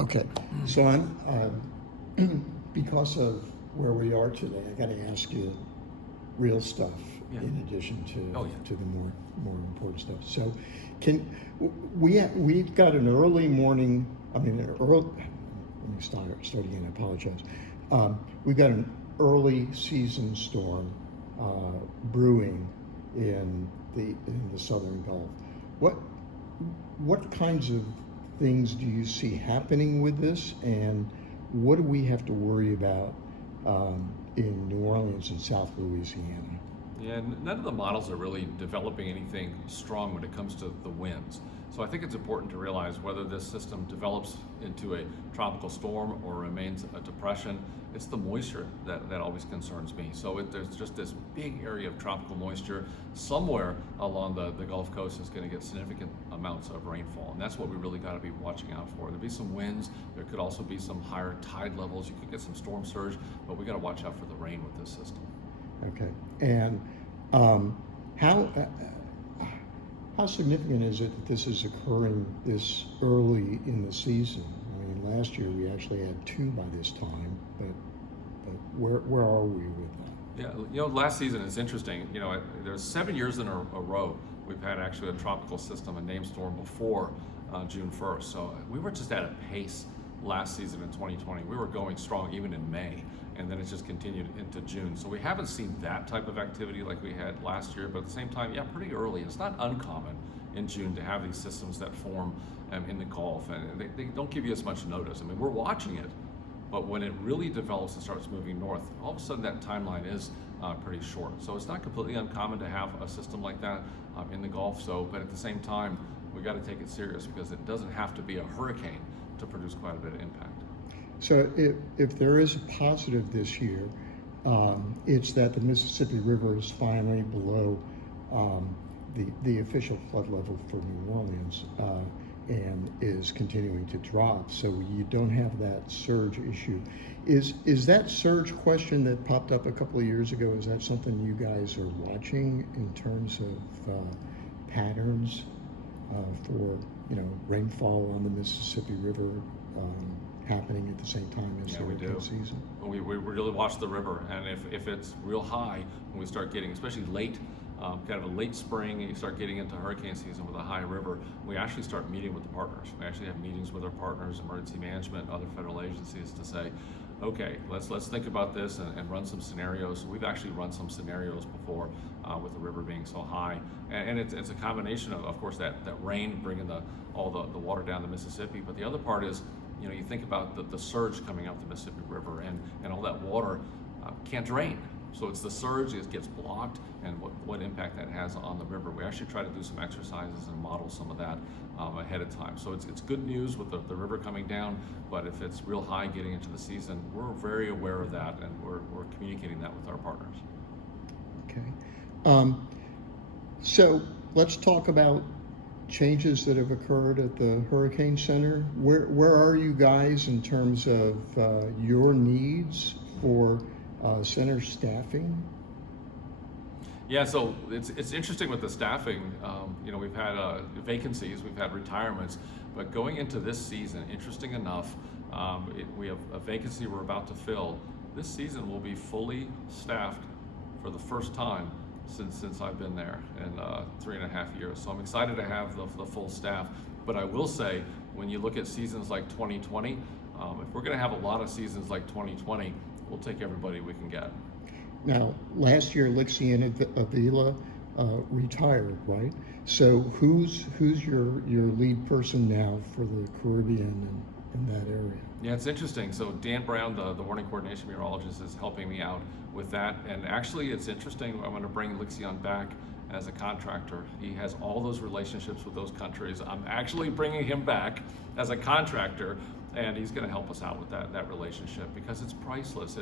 Okay, so because of where we are today, I got to ask you real stuff in addition to the more important stuff. So, we've got an early morning. Let me start again. I apologize. We've got an early season storm brewing in the southern Gulf. What kinds of things do you see happening with this, and what do we have to worry about in New Orleans and South Louisiana? Yeah, none of the models are really developing anything strong when it comes to the winds. So I think it's important to realize whether this system develops into a tropical storm or remains a depression, it's the moisture that always concerns me. So there's just this big area of tropical moisture. Somewhere along the Gulf Coast is going to get significant amounts of rainfall, and that's what we really got to be watching out for. There'll be some winds, there could also be some higher tide levels, you could get some storm surge, but we got to watch out for the rain with this system. Okay, and how significant is it that this is occurring this early in the season? I mean, last year we actually had two by this time, but where are we with that? Yeah, last season is interesting. There's 7 years in a row we've had actually a tropical system, a named storm before June 1st. So we were just at a pace last season in 2020. We were going strong even in May, and then it just continued into June. So we haven't seen that type of activity like we had last year, but at the same time, pretty early. It's not uncommon in June to have these systems that form in the Gulf, and they don't give you as much notice. I mean, we're watching it, but when it really develops and starts moving north, all of a sudden that timeline is pretty short. So it's not completely uncommon to have a system like that in the Gulf. But at the same time, we got to take it serious because it doesn't have to be a hurricane to produce quite a bit of impact. So if there is a positive this year, it's that the Mississippi River is finally below the official flood level for New Orleans and is continuing to drop. So you don't have that surge issue. Is that surge question that popped up a couple of years ago, is that something you guys are watching in terms of patterns for rainfall on the Mississippi River happening at the same time as the hurricane season? We really watch the river, and if it's real high, when we start getting, especially late, kind of a late spring, and you start getting into hurricane season with a high river, we actually start meeting with the partners. We actually have meetings with our partners, emergency management, other federal agencies, to say, okay, let's think about this and run some scenarios. We've actually run some scenarios before with the river being so high, and it's a combination of course, that rain bringing all the water down the Mississippi, but the other part is, you think about the surge coming up the Mississippi River, and all that water can't drain. So it's the surge, it gets blocked, and what impact that has on the river. We actually try to do some exercises and model some of that ahead of time. So it's good news with the river coming down, but if it's real high getting into the season, we're very aware of that, and we're communicating that with our partners. Okay. So let's talk about changes that have occurred at the Hurricane Center. Where are you guys in terms of your needs for center staffing? Yeah, so it's interesting with the staffing. We've had vacancies, we've had retirements, but going into this season, interesting enough, we have a vacancy we're about to fill. This season will be fully staffed for the first time since I've been there in 3.5 years. So I'm excited to have the full staff. But I will say, when you look at seasons like 2020, if we're going to have a lot of seasons like 2020, we'll take everybody we can get. Now, last year, Lixian Avila retired, right? So who's your lead person now for the Caribbean and that area? Yeah, it's interesting. So Dan Brown, the warning coordination meteorologist, is helping me out with that. And actually, it's interesting. I'm going to bring Lixian back as a contractor. He has all those relationships with those countries. I'm actually bringing him back as a contractor, and he's going to help us out with that relationship, because it's priceless.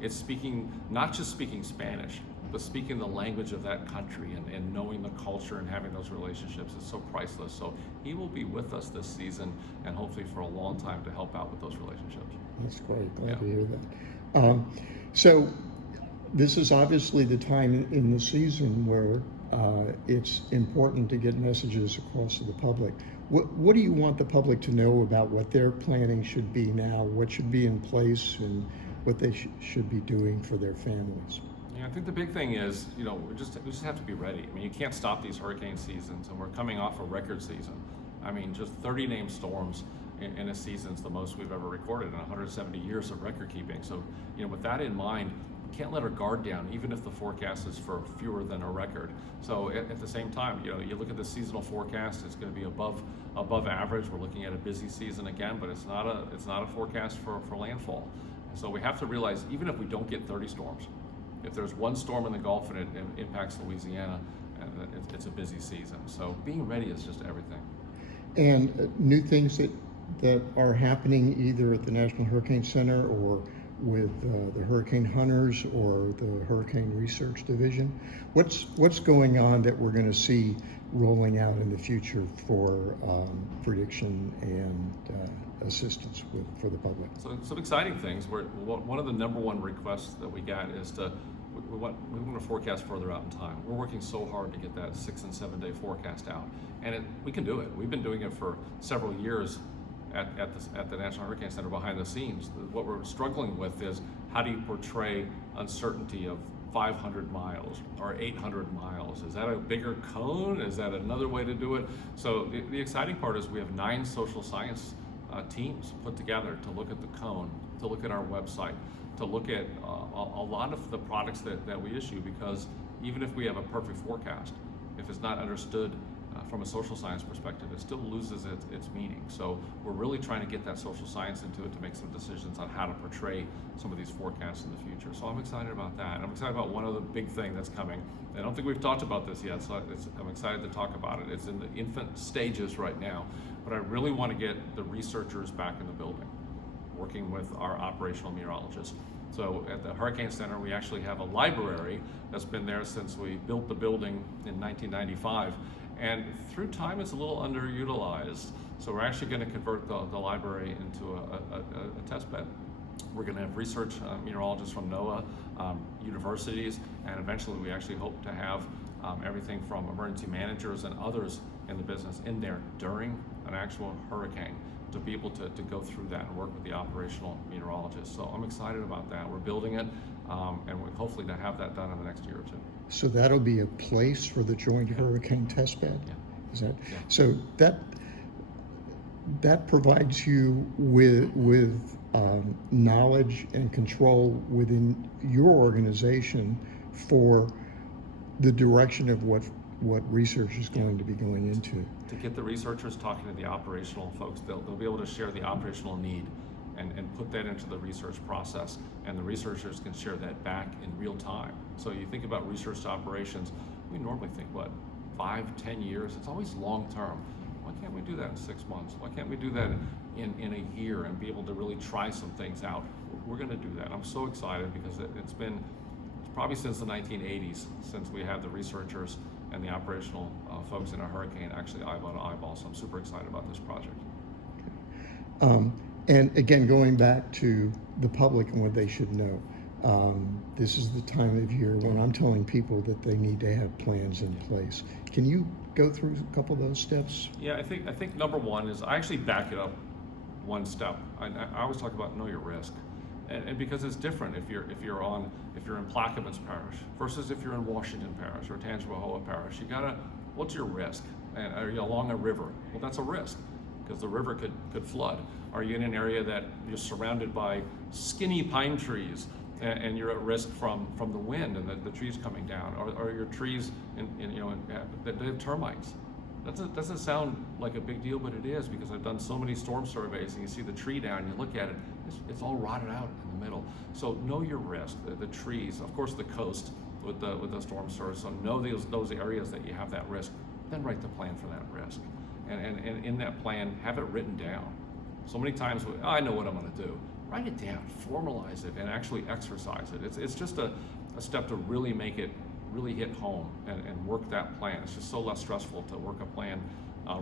It's speaking, not just speaking Spanish, but speaking the language of that country and knowing the culture and having those relationships is so priceless. So he will be with us this season, and hopefully for a long time, to help out with those relationships. That's great. Glad to hear that. So this is obviously the time in the season where it's important to get messages across to the public. What do you want the public to know about what their planning should be now, what should be in place, and what they should be doing for their families? Yeah, I think the big thing is, we just have to be ready. I mean, you can't stop these hurricane seasons, and we're coming off a record season. I mean, just 30 named storms in a season is the most we've ever recorded in 170 years of record keeping. So, with that in mind, we can't let our guard down, even if the forecast is for fewer than a record. So at the same time, you look at the seasonal forecast, it's going to be above average. We're looking at a busy season again, but it's not a forecast for landfall. And so we have to realize, even if we don't get 30 storms, if there's one storm in the Gulf and it impacts Louisiana, it's a busy season. So being ready is just everything. And new things that are happening either at the National Hurricane Center or with the hurricane hunters or the Hurricane Research Division. What's going on that we're going to see rolling out in the future for prediction and assistance for the public? So some exciting things. One of the number one requests that we got is we want to forecast further out in time. We're working so hard to get that 6 and 7 day forecast out, and we can do it. We've been doing it for several years at the National Hurricane Center behind the scenes. What we're struggling with is, how do you portray uncertainty of 500 miles or 800 miles? Is that a bigger cone? Is that another way to do it? So the exciting part is we have 9 social science teams put together to look at the cone, to look at our website, to look at a lot of the products that we issue, because even if we have a perfect forecast, if it's not understood from a social science perspective, it still loses its meaning. So we're really trying to get that social science into it to make some decisions on how to portray some of these forecasts in the future. So I'm excited about that. And I'm excited about one other big thing that's coming. I don't think we've talked about this yet, so I'm excited to talk about it. It's in the infant stages right now, but I really want to get the researchers back in the building, working with our operational meteorologists. So at the Hurricane Center, we actually have a library that's been there since we built the building in 1995. And through time, it's a little underutilized. So we're actually going to convert the library into a test bed. We're going to have research meteorologists from NOAA, universities, and eventually we actually hope to have everything from emergency managers and others in the business in there during an actual hurricane, to be able to go through that and work with the operational meteorologists. So I'm excited about that. We're building it, and we hopefully to have that done in the next year or two. So that'll be a place for the Joint Hurricane Test Bed? Yeah. Is that? Yeah. So that provides you with knowledge and control within your organization for the direction of what research is going to be going into. To get the researchers talking to the operational folks, they'll be able to share the operational need and put that into the research process, and the researchers can share that back in real time. So you think about research to operations, we normally think, 5-10 years? It's always long term. Why can't we do that in 6 months? Why can't we do that in a year and be able to really try some things out? We're going to do that. I'm so excited because it's probably since the 1980s since we had the researchers and the operational folks in a hurricane actually eyeball to eyeball. So I'm super excited about this project. And again, going back to the public and what they should know, this is the time of year when I'm telling people that they need to have plans in place. Can you go through a couple of those steps? Yeah, I think number one is I actually back it up one step. I always talk about know your risk, and because it's different if you're in Plaquemines Parish versus if you're in Washington Parish or Tangipahoa Parish. What's your risk? And are you along a river? Well, that's a risk, because the river could flood. Are you in an area that you're surrounded by skinny pine trees and you're at risk from the wind and the trees coming down? Or your trees that they have termites? That doesn't sound like a big deal, but it is, because I've done so many storm surveys and you see the tree down, you look at it, it's all rotted out in the middle. So know your risk. The trees, of course, the coast with the storm surge. So know those areas that you have that risk. Then write the plan for that risk, and in that plan, have it written down. So many times, I know what I'm going to do. Write it down, formalize it, and actually exercise it. It's just a step to really make it really hit home and work that plan. It's just so less stressful to work a plan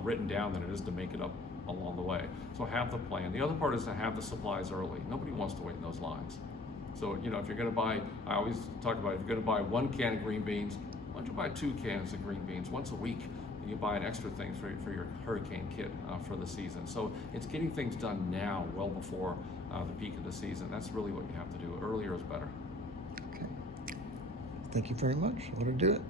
written down than it is to make it up along the way. So have the plan. The other part is to have the supplies early. Nobody wants to wait in those lines. So if you're going to buy, I always talk about, if you're going to buy 1 can of green beans, why don't you buy 2 cans of green beans once a week? you buy an extra thing for your hurricane kit for the season. So it's getting things done now, well before the peak of the season. That's really what you have to do. Earlier is better. Okay. Thank you very much. That'll do it.